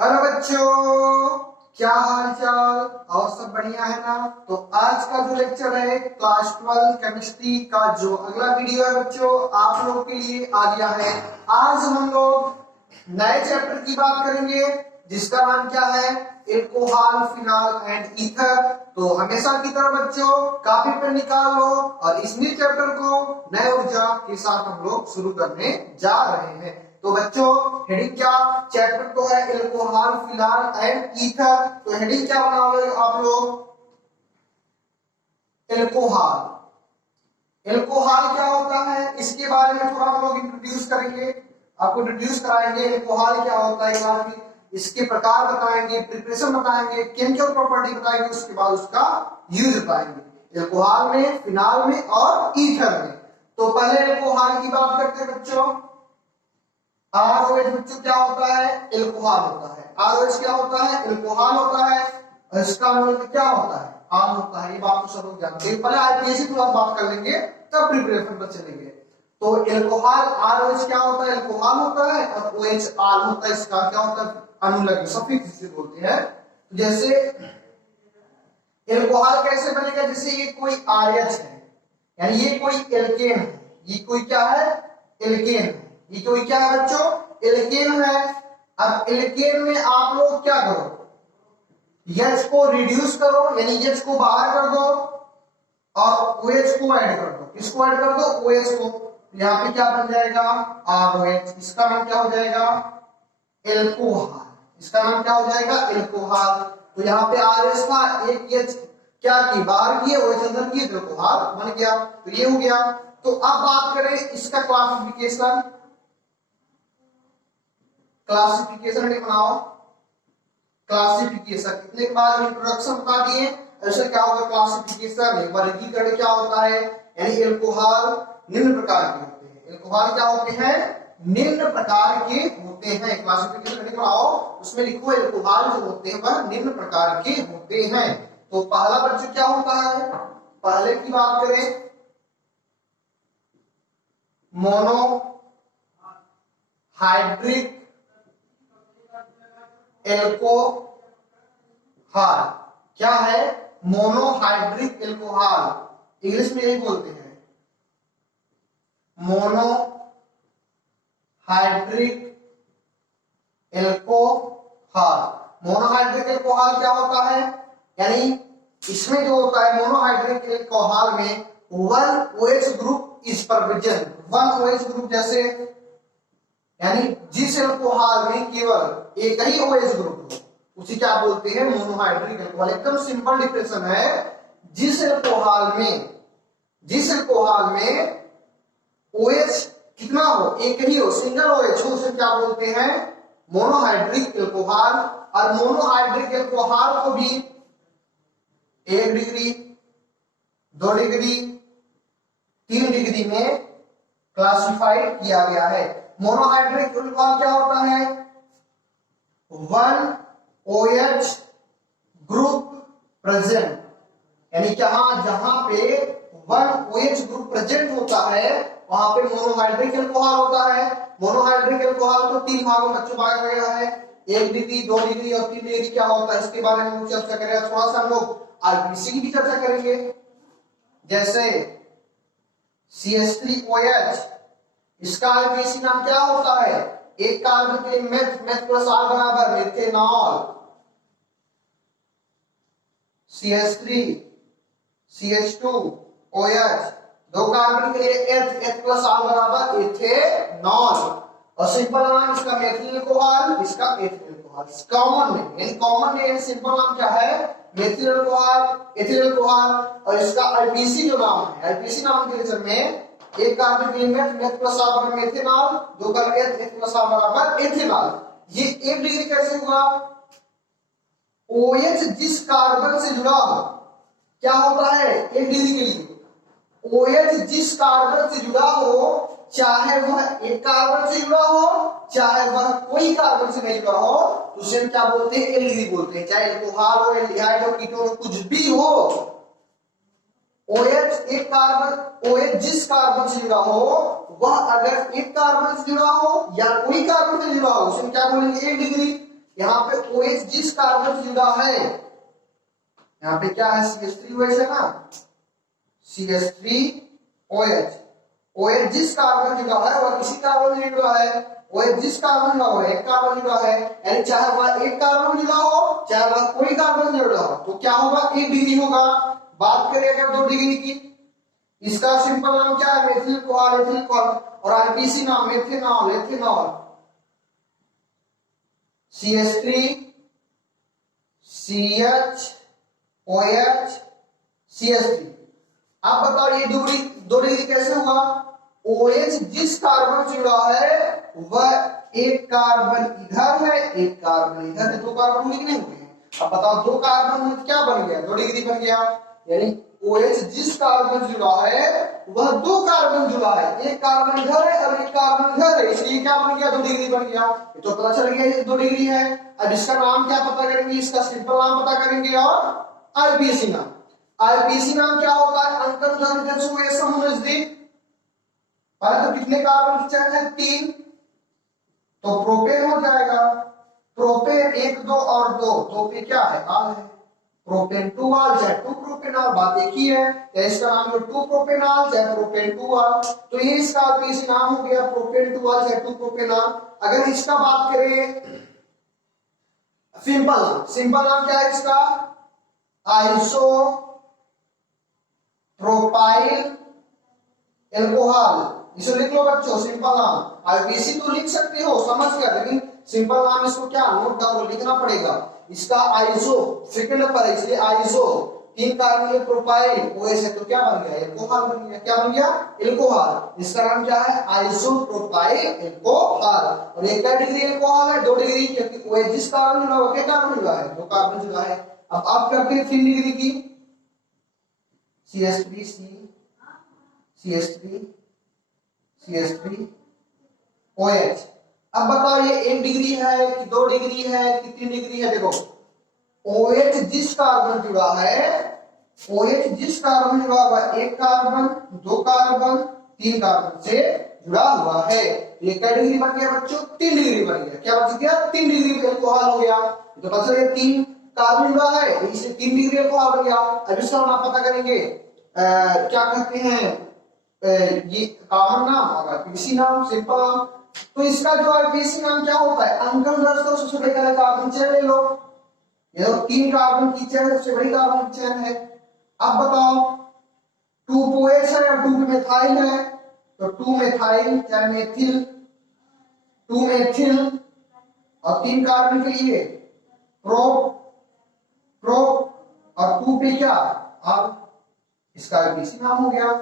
Hello बच्चों, क्या हाल चाल और सब बढ़िया है ना। तो आज का जो लेक्चर है क्लास 12 केमिस्ट्री का जो अगला वीडियो है बच्चों आप लोगों के लिए आ गया है। आज हम लोग नए चैप्टर की बात करेंगे जिसका नाम क्या है, एल्कोहल फिनॉल एंड ईथर। तो हमेशा की तरह बच्चों कॉपी पे निकाल लो और इस न्यू चैप्टर को नए ऊर्जा के साथ हम लोग शुरू करने जा रहे हैं। तो बच्चों हेडिंग क्या, चैप्टर तो है एल्कोहल फिनॉल एंड ईथर। तो हेडिंग क्या बनाओगे आप लोग, एल्कोहल। एल्कोहल क्या होता है इसके बारे में थोड़ा हम लोग इंट्रोड्यूस करेंगे, आपको इंट्रोड्यूस कराएंगे एल्कोहल क्या होता है, फिर इसके प्रकार बताएंगे, प्रिपरेशन बताएंगे, केमिकल प्रॉपर्टी बताएंगे, उसके बाद उसका यूज बताएंगे एल्कोहल में, फिनॉल में और ईथर में। तो पहले एल्कोहल की बात करते हैं बच्चों। आरओएच बच्चों क्या होता है, एल्कोहल होता है। आरओएच क्या होता है, एल्कोहल होता है। और इसका मतलब क्या होता है, आल होता है। ये बात तो सब लोग जानते हैं, पहले आईपीएससी थोड़ा बात कर लेंगे तब प्रिपरेशन पर चलेंगे। तो एल्कोहल आरओएच क्या होता है, एल्कोहल होता है, और ओएच आल होता है। इसका क्या होता है, अनुलग्न सफिक्स जिसे बोलते हैं। जैसे एल्कोहल कैसे बनेगा, जैसे ये कोई आरएच है यानी ये कोई एल्केन है, ये कोई क्या है, एल्केन है। ये कोई क्या है बच्चों, एल्केन है। अब एल्केन में आप लोग क्या करो, H को रिड्यूस करो यानी H को बाहर कर दो और OH को ऐड कर दो। किसको ऐड कर दो, OH को। यहाँ पे क्या बन जाएगा, ROH। इसका नाम क्या हो जाएगा, एल्कोहल। इसका नाम क्या हो जाएगा, एल्कोहल। तो यहाँ पे RS था, एक H क्या की बाहर किए, OH अंदर किए, तो एल्कोहल बन गया। तो ये हो गया। तो अब बात करें इसका क्लासिफिकेशन। क्लासिफिकेशन बनाओ, क्लासिफिकेशन कितने के बाद इंट्रोडक्शन बता दिए। ऐसे क्या होगा क्लासिफिकेशन, वर्गीकरण क्या होता है, यानी एल्कोहल निम्न प्रकार के होते हैं। एल्कोहल क्या होते हैं, निम्न प्रकार के होते हैं। क्लासिफिकेशन बनाओ, उसमें लिखो एल्कोहल जो होते हैं वह निम्न प्रकार के होते हैं। तो पहला बच्चों क्या होता है, पहले की बात करें मोनो हाइड्रिक एल्कोहल। क्या है, मोनोहाइड्रिक एल्कोहल, इंग्लिश में यही बोलते हैं मोनोहाइड्रिक एल्कोहल। मोनोहाइड्रिक एल्कोहल क्या होता है, यानी इसमें जो होता है मोनोहाइड्रिक एल्कोहल में one OH group is present. One OH group जैसे यानी जिस एल्कोहल में केवल एक ही OH ग्रुप हो उसे क्या बोलते हैं, मोनोहाइड्रिक एल्कोहल। एकदम सिंपल डिफिनेशन है, जिस एल्कोहल में OH कितना हो, एक ही हो, सिंगल OH हो, उसे क्या बोलते हैं, मोनोहाइड्रिक एल्कोहल। और मोनोहाइड्रिक एल्कोहल को भी 1 डिग्री 2 डिग्री 3 डिग्री में क्लासिफाइड किया गया है। मोनोहाइड्रिक एल्कोहल क्या होता है, 1 OH ग्रुप प्रेजेंट, यानी जहां जहां पे 1 OH ग्रुप प्रेजेंट होता है वहां पे मोनोहाइड्रिक एल्कोहल होता है। मोनोहाइड्रिक एल्कोहल को 3 भागों में बांटा गया है, 1 डिग्री 2 डिग्री और 3 डिग्री क्या होता है, इसके बारे में हम चर्चा करेंगे। थोड़ा सा हम लोग आईपीसी की भी चर्चा करेंगे। जैसे CH3OH, इसका आईपीसी नाम क्या होता है, एक कार्बन के मेथ प्लस R बराबर मेथेनॉल। CH3 CH2OH, 2 कार्बन के लिए H प्लस R बराबर एथेनॉल। और सिंपल नाम इसका मेथिल अल्कोहल, इसका एथिल अल्कोहल। कॉमन नेम यानी कॉमन नेम सिंपल नाम क्या है, मेथिल अल्कोहल, एथिल अल्कोहल। और इसका आईपीसी जो नाम है, आईपीसी नाम के में एक कार्बन के लिए मेथ प्लस R बराबर methanol, 2 carbon H plus R बराबर एथेनॉल। ये 1 डिग्री कैसे हुआ, OH जिस कार्बन से जुड़ा हो, क्या होता है 1 डिग्री के लिए, OH जिस कार्बन से जुड़ा हो, चाहे वह एक कार्बन से जुड़ा हो चाहे वह कोई कार्बन से नहीं जुड़ा हो, तो उसे हम क्या बोलते हैं, एल्डिहाइड बोलते हैं। चाहे एल्कोहल हो, एल्डिहाइड हो, कीटोन हो, कुछ भी हो, OH एक कार्बन, OH जिस कार्बन से जुड़ा हो वह अगर एक कार्बन से जुड़ा हो या कोई कार्बन से जुड़ा हो उसे क्या बोलेंगे, 1 डिग्री। यहाँ पे OH जिस कार्बन से जुड़ा है, यहाँ पे क्या है CH3OH है ना, CH3OH, OH जिस कार्बन से जुड़ा है वह किसी कार्बन से जुड़ा है, OH जिस कार्बन जुड़ा हुआ है एक कार्बन जुड़ा है, यानी चाहे वह एक कार्बन जुड़ा हो चाहे वह कोई कार्बन जुड़ा हो, तो क्या होगा 1 डिग्री होगा। बात करें अगर 2 डिग्री की, इसका सिंपल नाम क्या है मेथिल कोहॉल, एथिल कोहॉल, और आईपीसी नाम methanol, ethanol, CH3 CH CH3। आप बताओ ये 2 डिग्री कैसे हुआ? OH जिस कार्बन से जुड़ा है वह एक कार्बन इधर है एक कार्बन इधर है, 2 कार्बन हुए कि नहीं हुए? अब बताओ 2 कार्बन में क्या बन गया? 2 डिग्री बन गया। यानी OH जिस कार्बन से जुड़ा है वह 2 कार्बन जुड़ा है, एक कार्बन इधर है और एक कार्बन इधर है, इसलिए क्या बन गया? 2 डिग्री बन गया। ये तो पता चल गया ये 2 डिग्री है। अब इसका नाम क्या पता करेंगे? इसका सिंपल नाम पता करेंगे और आईपीसी नाम। आईपीसी नाम क्या होता है? अंतर उदाहरण से समूह नजदीक। पहले तो कितने कार्बन की चैन है? 3, तो प्रोपेन हो जाएगा। प्रोपेन 1 2 और 2 पे क्या है? आल है। प्रोपेन 2 आल चाहे 2 प्रोपेनॉल, बात एक ही है। तो इसका नाम है 2 प्रोपेनॉल चाहे प्रोपेन 2 आल, तो ये इसका आईपीसी नाम हो गया प्रोपेन 2 आल चाहे 2 प्रोपेनॉल। अगर इसका बात करें सिंपल नाम क्या है इसका? Iso propyl alcohol. इसे लिख लो बच्चों, सिंपल नाम। आईपीसी तो लिख सकते हो समझ गया, लेकिन सिंपल नाम इसको क्या नोट डाउन लिखना पड़ेगा। इसका आइसो सेकंड नंबर है, इसलिए आइसो 3 कार्बन प्रोपाइल OH है, तो क्या बन गया? एल्कोहल बन गया। क्या बन गया? एल्कोहल। इसका नाम क्या है? Iso propyl alcohol. और ये क्या डिग्री एल्कोहल है? 2 डिग्री, क्योंकि OH जिस कार्बन जुड़ा है क्या कार्बन जुड़ा है? 2 कार्बन जुड़ा है। अब आप करते हैं 3 डिग्री की, CH3 CH3OH। अब बताओ ये 1 डिग्री है कि 2 डिग्री है कि 3 डिग्री है? देखो OH जिस कार्बन जुड़ा है, OH जिस कार्बन जुड़ा हुआ है, 1 कार्बन 2 कार्बन 3 कार्बन से जुड़ा हुआ है, ये क्या डिग्री बन गया बच्चों? 3 डिग्री बन गया। क्या बच गया? 3 डिग्री एल्कोहल हो गया। तो पता चला 3 कार्बन जुड़ा है, इसलिए 3 डिग्री एल्कोहल बन गया। अब इसका नाम पता करेंगे, क्या कहते हैं, ये कॉमन नाम और आईपीसी नाम, सिंपल नाम। तो इसका जो आईपीसी नाम क्या होता है? अंकन दर्ज करो, सबसे बड़ी कार्बन चेन ले लो। ये तो 3 कार्बन की चेन सबसे बड़ी कार्बन की चेन है। अब बताओ 2OH है और 2 मेथाइल है, तो 2 मेथाइल चाहे मेथिल, 2 मेथिल और 3 कार्बन के लिए प्रोप और 2 पे क्या? आल। इसका आईपीसी नाम हो गया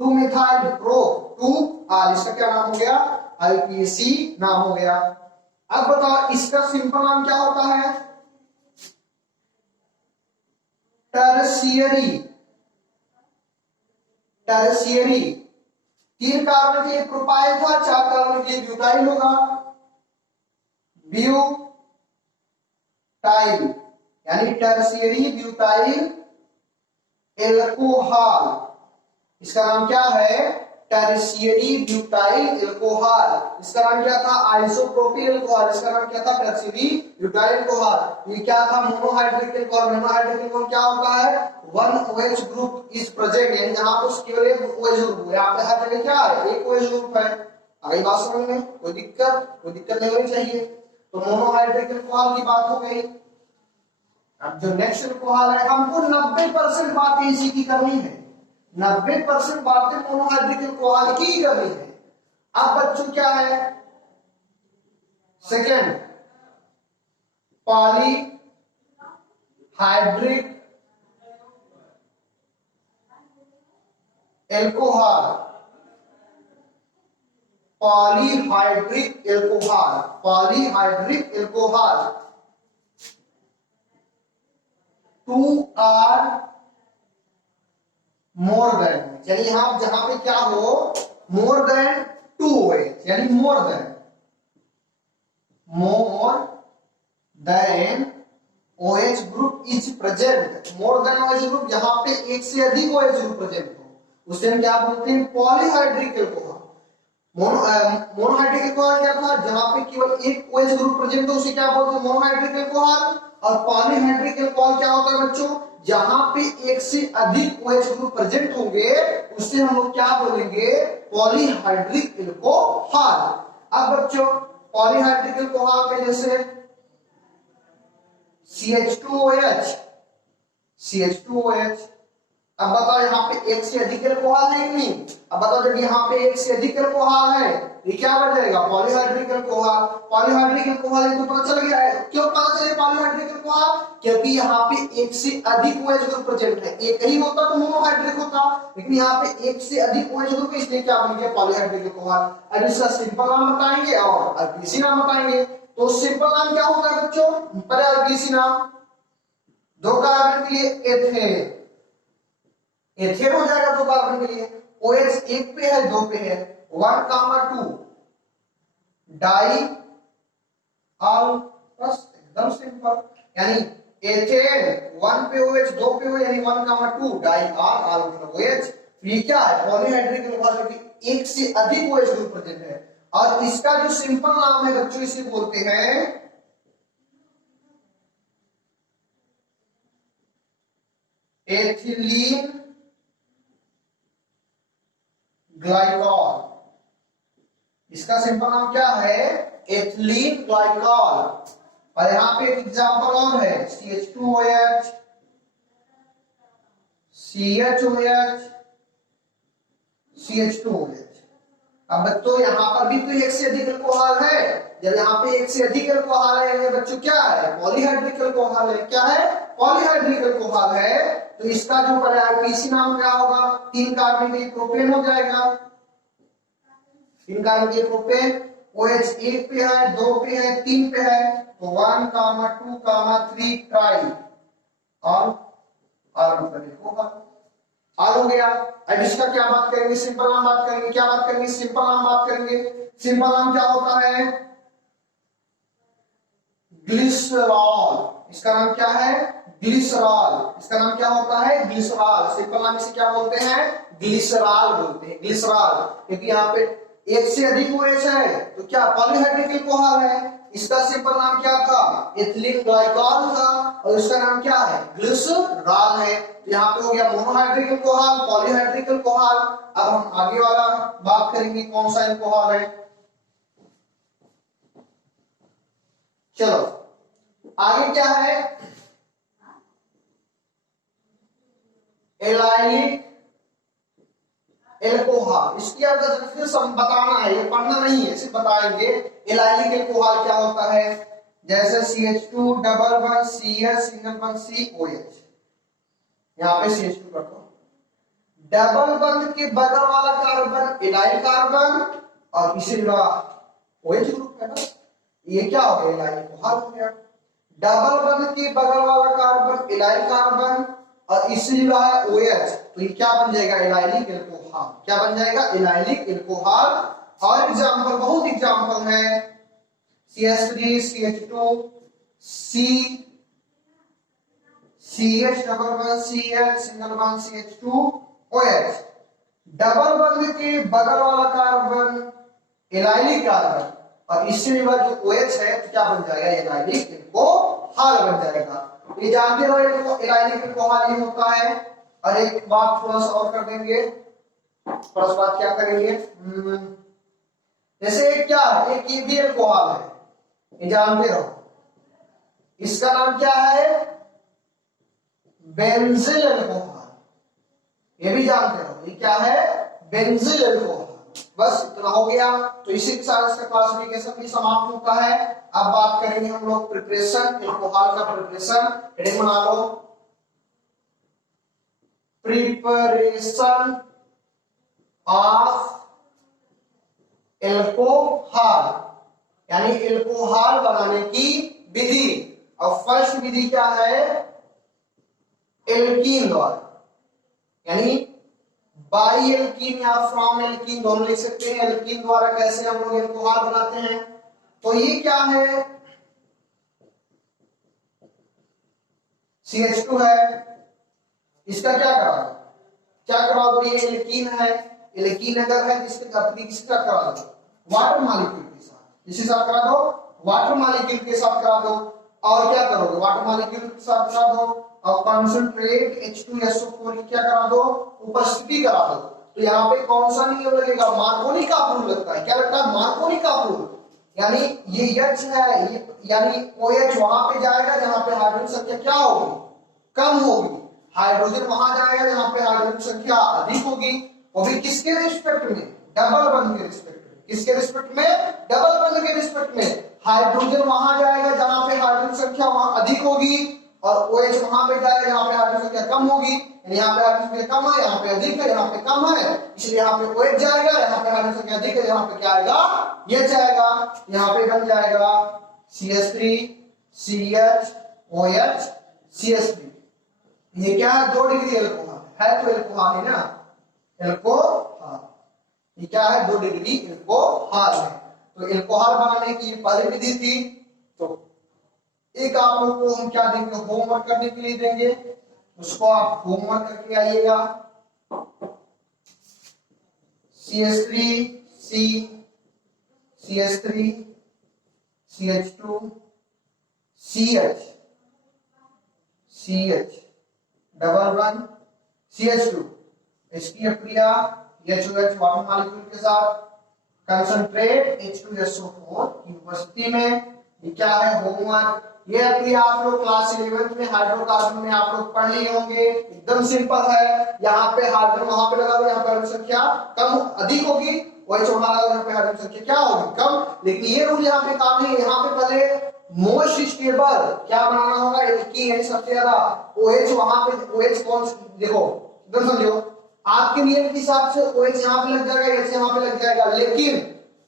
2 मेथाइल प्रोप 2 आल। इसका क्या नाम हो गया? आईपीसी नाम हो गया। अब बताओ इसका सिंपल नाम क्या होता है? टर्शियरी। 3 कार्बन के लिए प्रोपाइल था, 4 कार्बन के लिए ब्यूटाइल होगा, ब्यूटाइल, यानी टर्शियरी ब्यूटाइल एल्कोहल। इसका नाम क्या है? Tertiary butyl alcohol. इसका नाम क्या था? Isopropyl alcohol. इसका नाम क्या था? Tertiary butyl alcohol. ये क्या था? Monohydric alcohol. मोनोहाइड्रिक एल्कोहल क्या होता है? 1 OH ग्रुप इज प्रेजेंट, यानी जहां पर केवल एक OH ग्रुप है। यहां पे हर जगह क्या है? एक OH ग्रुप है। अगली बात समझ में? कोई दिक्कत नहीं होनी चाहिए। तो मोनोहाइड्रिक एल्कोहल की बात हो गई। अब जो नेक्स्ट एल्कोहल है, हमको 90% बातें इसी की करनी है। 90% बातें मोनोहाइड्रिक एल्कोहल की ही करनी है। अब बच्चों क्या है? Second polyhydric alcohol. Polyhydric alcohol 2 are more than, यानी यहां जहां पे क्या हो? मोर देन 2 OH, यानी more than OH group is present. More than OH group, यहां पे एक से अधिक OH ग्रुप प्रेजेंट हो, उसे हम क्या बोलते हैं? Polyhydric alcohol. मोनोहाइड्रिक अल्कोहल क्या था, जहां पे केवल एक OH ग्रुप प्रेजेंट हो उसे क्या बोलते हैं, मोनोहाइड्रिक अल्कोहल। और पॉलीहाइड्रिक अल्कोहल क्या होता है बच्चों, जहां पे एक से अधिक OH ग्रुप प्रेजेंट होंगे उसे हम लोग क्या बोलेंगे, पॉलीहाइड्रिक अल्कोहल। अब बच्चों पॉलीहाइड्रिक अल्कोहल में जैसे CH2OH, CH2OH। अब बताओ यहाँ पे एक से अधिक अल्कोहल है कि नहीं, अब बताओ जब यहाँ पे एक से अधिक अल्कोहल है ये क्या बन जाएगा, पॉलीहाइड्रिक अल्कोहल। पॉलीहाइड्रिक अल्कोहल ये तो पता चल गया है, क्यों पता चले पॉलीहाइड्रिक अल्कोहल, क्योंकि यहाँ पे एक से अधिक OH ग्रुप प्रेजेंट है, एक ही होता तो मोनोहाइड्रिक होता, लेकिन यहाँ पे एक से अधिक OH ग्रुप इसलिए क्या बन गया, पॉलीहाइड्रिक अल्कोहल। अब इसका सिंपल नाम बताएंगे और आरपीसी नाम बताएंगे। तो सिंपल नाम क्या होता है बच्चों, पहले आरपीसी नाम, दो कार्बन के लिए एथेन, एथेन हो जाएगा दो कार्बन के लिए। OH एक पे है दो पे है, 1,2 डाई ऑल, बस एकदम सिंपल। यानी एथेन 1 पे OH दो पे हो यानी 1,2 डाई ऑल मतलब OH। ये क्या है, पॉलीहाइड्रिक अल्कोहल, क्योंकि एक से अधिक OH ग्रुप प्रेजेंट है। और इसका जो सिंपल नाम है बच्चों इसे बोलते हैं एथिलीन ग्लाइकॉल। इसका सिंपल नाम क्या है, एथिलीन ग्लाइकॉल। और यहां पे एक एग्जांपल और है CH2OH, CHOH, CH2OH। अब बच्चों यहाँ पर भी तो एक से अधिक अल्कोहल है, जब यहाँ पे एक से अधिक अल्कोहल है बच्चों क्या है, पॉलीहाइड्रिक अल्कोहल है। क्या है, पॉलीहाइड्रिक अल्कोहल है। तो इसका जो पहले आरपीसी नाम क्या होगा, 3 कार्बन के लिए प्रोपेन हो जाएगा, 3 कार्बन के लिए प्रोपेन। OH एक पे है दो पे है तीन पे है तो 1,2,3 ट्राई और मतलब अल्कोहल आ हो गया। अब इसका क्या बात करेंगे, सिंपल नाम बात करेंगे, क्या बात करेंगे, सिंपल नाम बात करेंगे। सिंपल नाम क्या होता है, ग्लिसरॉल। इसका नाम क्या है, ग्लिसरॉल। इसका नाम क्या होता है, ग्लिसरॉल। सिंपल नाम इसे क्या बोलते हैं, ग्लिसरॉल बोलते हैं, ग्लिसरॉल। क्योंकि यहाँ पे एक से अधिक OH है तो क्या पॉलीहाइड्रिक अल्कोहल है। इसका सिंपल नाम क्या था, एथिलीन ग्लाइकॉल था, और इसका नाम क्या है, ग्लिसरॉल है। तो यहाँ पे हो गया मोनोहाइड्रिक अल्कोहल, पॉलीहाइड्रिक अल्कोहल। अब हम आगे वाला बात करेंगे कौन सा अल्कोहल है। चलो आगे क्या है, एलाइलिक अल्कोहल। इसकी अब बताना है, ये पढ़ना नहीं है, सिर्फ बताएंगे एलाइलिक अल्कोहल क्या होता है। जैसे CH2 double one CH single one COH, यहाँ पे CH2 रखो, डबल बंद के बगल वाला कार्बन एलाइल कार्बन और इसे जुड़ा OH ग्रुप है ना, ये क्या हो गया, एलाइल अल्कोहल हो गया। डबल बंद के बगल वाला कार्बन एलाइल कार्बन और इससे जुड़ा है OH, तो ये क्या बन जाएगा, एलाइलिक अल्कोहल। क्या बन जाएगा, एलाइलिक अल्कोहल। और एग्जांपल, बहुत एग्जांपल है, CH3 CH2 CH double one CH single one CH2 OH। Double बंद के बगल वाला कार्बन एलाइलिक कार्बन और इससे जुड़ा जो OH है तो क्या बन जाएगा, एलाइलिक अल्कोहल बन जाएगा। ये जानते हो एलाइलिक अल्कोहल ये होता है। और एक बात थोड़ा सा और कर देंगे, थोड़ा सा बात क्या करेंगे, जैसे क्या एक ये भी अल्कोहल है, ये जानते रहो, इसका नाम क्या है, बेंजील अल्कोहल। ये भी जानते रहो, ये क्या है, बेंजील अल्कोहल। बस इतना हो गया। तो इसी के साथ इसका क्लासिफिकेशन भी समाप्त होता है। अब बात करेंगे हम लोग प्रिपरेशन, अल्कोहल का प्रिपरेशन। हेडिंग बना लो, प्रिपरेशन ऑफ एल्कोहल, यानी एल्कोहल बनाने की विधि। और फर्स्ट विधि क्या है, एल्कीन द्वारा, यानी बाई एल्कीन या फ्रॉम एल्कीन दोनों लिख सकते हैं। एल्कीन द्वारा कैसे हम लोग एल्कोहल बनाते हैं, तो ये क्या है, CH2 है, इसका क्या करा दो, ये एल्कीन है, एल्कीन अगर है जिसके अपनी किसके साथ करा दो, वाटर मॉलिक्यूल के साथ, किसके साथ करा दो, वाटर मॉलिक्यूल के साथ करा दो। और क्या करोगे, वाटर मॉलिक्यूल के साथ करा दो और कंसंट्रेट H2SO4 की क्या करा दो, उपस्थिति करा दो। तो यहाँ पे कौन सा नियम लगेगा, मार्कोनी का रूल लगता है। क्या लगता है, मार्कोनी का रूल। यानी ये H है, यानी OH वहां पे जाएगा जहां पे हाइड्रोजन संख्या क्या होगी, कम होगी। हाइड्रोजन वहां जाएगा जहां पे हाइड्रोजन संख्या अधिक होगी, वो भी किसके रिस्पेक्ट में, डबल बॉन्ड के रिस्पेक्ट में। किसके रिस्पेक्ट में, डबल बॉन्ड के रिस्पेक्ट में। हाइड्रोजन वहां जाएगा जहां पे हाइड्रोजन संख्या वहां अधिक होगी और OH वहां पे जाएगा जहां पे हाइड्रोजन संख्या कम होगी। यहाँ पे हाइड्रोजन संख्या कम है, यहाँ पे अधिक है, यहाँ पे कम है, इसलिए यहाँ पे OH जाएगा, यहाँ पे हाइड्रोजन संख्या अधिक है, यहाँ पे क्या आएगा, ये जाएगा। यहाँ पे बन जाएगा CH3 CH OH CH3। ये क्या है, 2 डिग्री एल्कोहल है, तो एल्कोहल है ना, एल्कोहल। ये क्या है, 2 डिग्री एल्कोहल है। तो एल्कोहल बनाने की पहली विधि थी। तो एक आप लोग को हम क्या देंगे, होमवर्क करने के लिए देंगे, उसको आप होमवर्क करके आइएगा। CH3 C CH3 CH2 CH CH double one CH2 इसकी अक्रिया HOH वाटर मॉलिक्यूल के साथ कंसंट्रेट H2SO4 की उपस्थिति में। ये क्या है, होमवर्क। ये अक्रिया आप लोग क्लास 11th में हाइड्रोकार्बन में आप लोग पढ़ लिए होंगे। एकदम सिंपल है, यहाँ पे हाइड्रोजन वहां पे लगा दो, यहाँ पे हाइड्रोजन संख्या कम अधिक होगी, वही वहां लगा दो, यहाँ पे हाइड्रोजन संख्या क्या होगी, कम। लेकिन ये रूल यहाँ पे काम नहीं है, यहाँ पे पहले मोस्ट स्टेबल क्या बनाना होगा, एल्कीन है सबसे ज्यादा। OH वहां पे, OH कौन, देखो एकदम समझो, आपके नियम के हिसाब से OH यहाँ पे लग जाएगा, H यहाँ पे लग जाएगा, लेकिन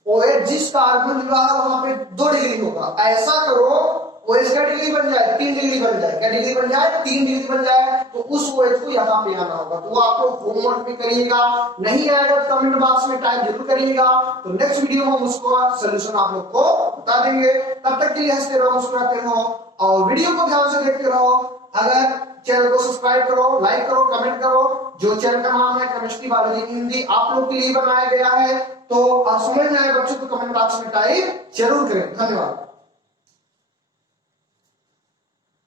OH जिस कार्बन जुड़ा है वहां पे 2 डिग्री होगा। ऐसा करो OH का डिग्री बन जाए 3 डिग्री बन जाए, क्या डिग्री बन जाए, 3 डिग्री बन जाए, तो उस OH को यहाँ पे आना होगा। तो वो आप लोग होमवर्क भी करिएगा, नहीं आएगा तो कमेंट बॉक्स में टाइप जरूर करिएगा। तो नेक्स्ट वीडियो में हम उसको सोल्यूशन आप लोग को बता देंगे। तब तक के लिए हंसते रहो, मुस्कुराते रहो और वीडियो को ध्यान से देखते रहो। अगर चैनल को सब्सक्राइब करो, लाइक करो, कमेंट करो। जो चैनल का नाम है केमिस्ट्री बायोलॉजी हिंदी आप लोग के लिए बनाया गया है, तो आप समझ में आए बच्चों को कमेंट बॉक्स में टाइप जरूर करें। धन्यवाद।